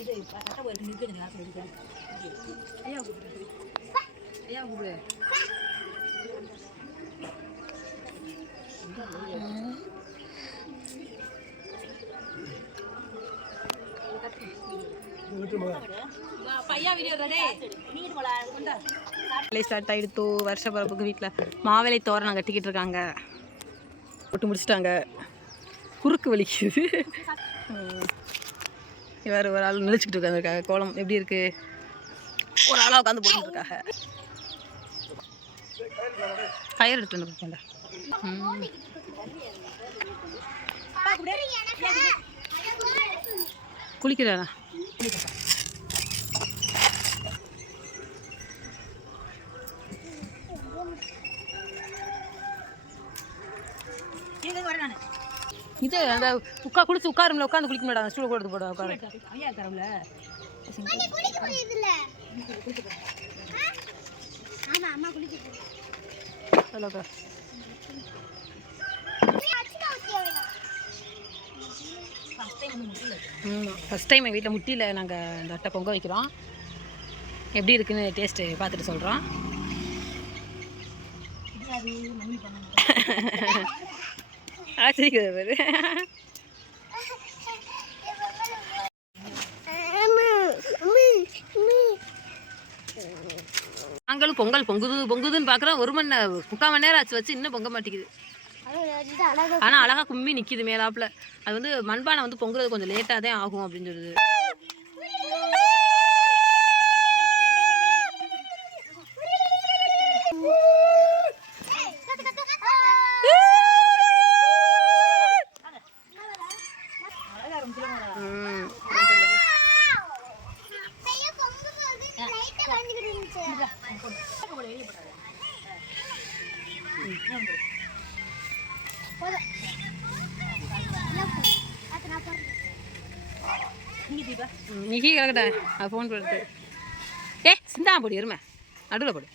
இது கட்ட போயிட்டு நிற்குதுங்க ஐயா கூப்பிடு ஐயா கூப்பிடு ஸ்டார்ட் ஆகிடுத்தோ வருஷ பரப்புக்கு வீட்டில் மாவேலை தோரணம் கட்டிக்கிட்டு இருக்காங்க. போட்டு முடிச்சிட்டாங்க. குறுக்கு வலிக்குது. வேறு ஒரு ஆள் நிலச்சிக்கிட்டு உட்காந்துருக்காங்க. கோலம் எப்படி இருக்கு? ஒரு ஆளாக உட்காந்து போட்டுருக்காங்க. கயிறு எடுத்து வந்து கொடுக்கல. குளிக்கிறாரா? இது அந்த குளிச்சு உட்காரும்ல, உட்காந்து குளிக்க மாட்டாங்க. ஸ்டூல் கூட போட உட்காரு. ஐயா இருக்காருல்ல ஃபஸ்ட் டைம் எங்கள் வீட்டில் முட்டியில் நாங்கள் இந்த அட்டை பொங்க வைக்கிறோம். எப்படி இருக்குன்னு டேஸ்ட்டு பார்த்துட்டு சொல்கிறோம். ஆச்சரிக்குது பேர். நாங்களும் பொங்கல் பொங்குதுன்னு பார்க்குறோம். 3.5 மணி நேரம் ஆச்சு வச்சு, இன்னும் பொங்க மாட்டேங்குது. ஆனால் அழகாக கும்மி நிற்கிது மேலாப்பில். அது வந்து மண்பானை வந்து பொங்குறது கொஞ்சம் லேட்டாக தான் ஆகும் அப்படின்னு சொல்லுது. நிக்கி கிடக்கட்டா அது ஃபோன் போடுறது. சிந்தா போடு, எருமை நடுவில் போடு.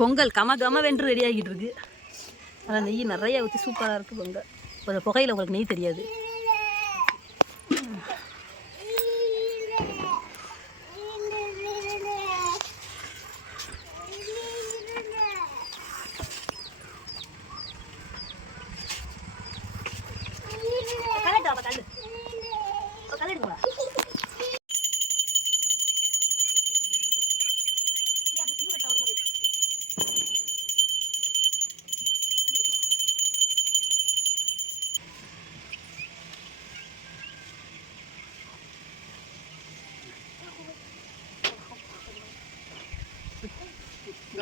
பொங்கல் கம வென்று ரெடி ஆகிட்டு இருக்கு. ஆனால் நெய் நிறைய ஊற்றி சூப்பராக இருக்குது பொங்கல். கொஞ்சம் புகையில் உங்களுக்கு நெய் தெரியாது.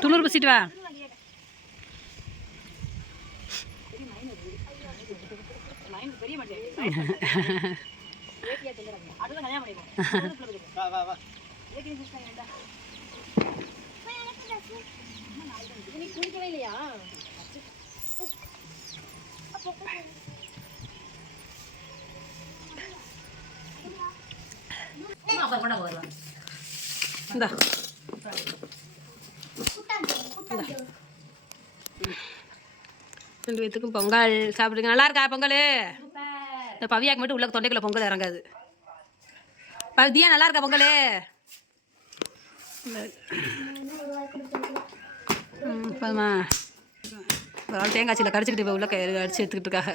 துணூறு பசிட்டு வா. இந்தா 2 பேத்துக்கும் பொங்கல் சாப்பிடுங்க. நல்லா இருக்கா பொங்கல்? இந்த பவியாக்கு மட்டும் உள்ள தொண்டைக்குள்ள பொங்கல் இறங்காது. பவியா நல்லா இருக்கா பொங்கல்? ஒரு ஆள் தேங்காய் சீலை கடிச்சிக்கிட்டு உள்ள அடிச்சு எடுத்துக்கிட்டு இருக்காங்க.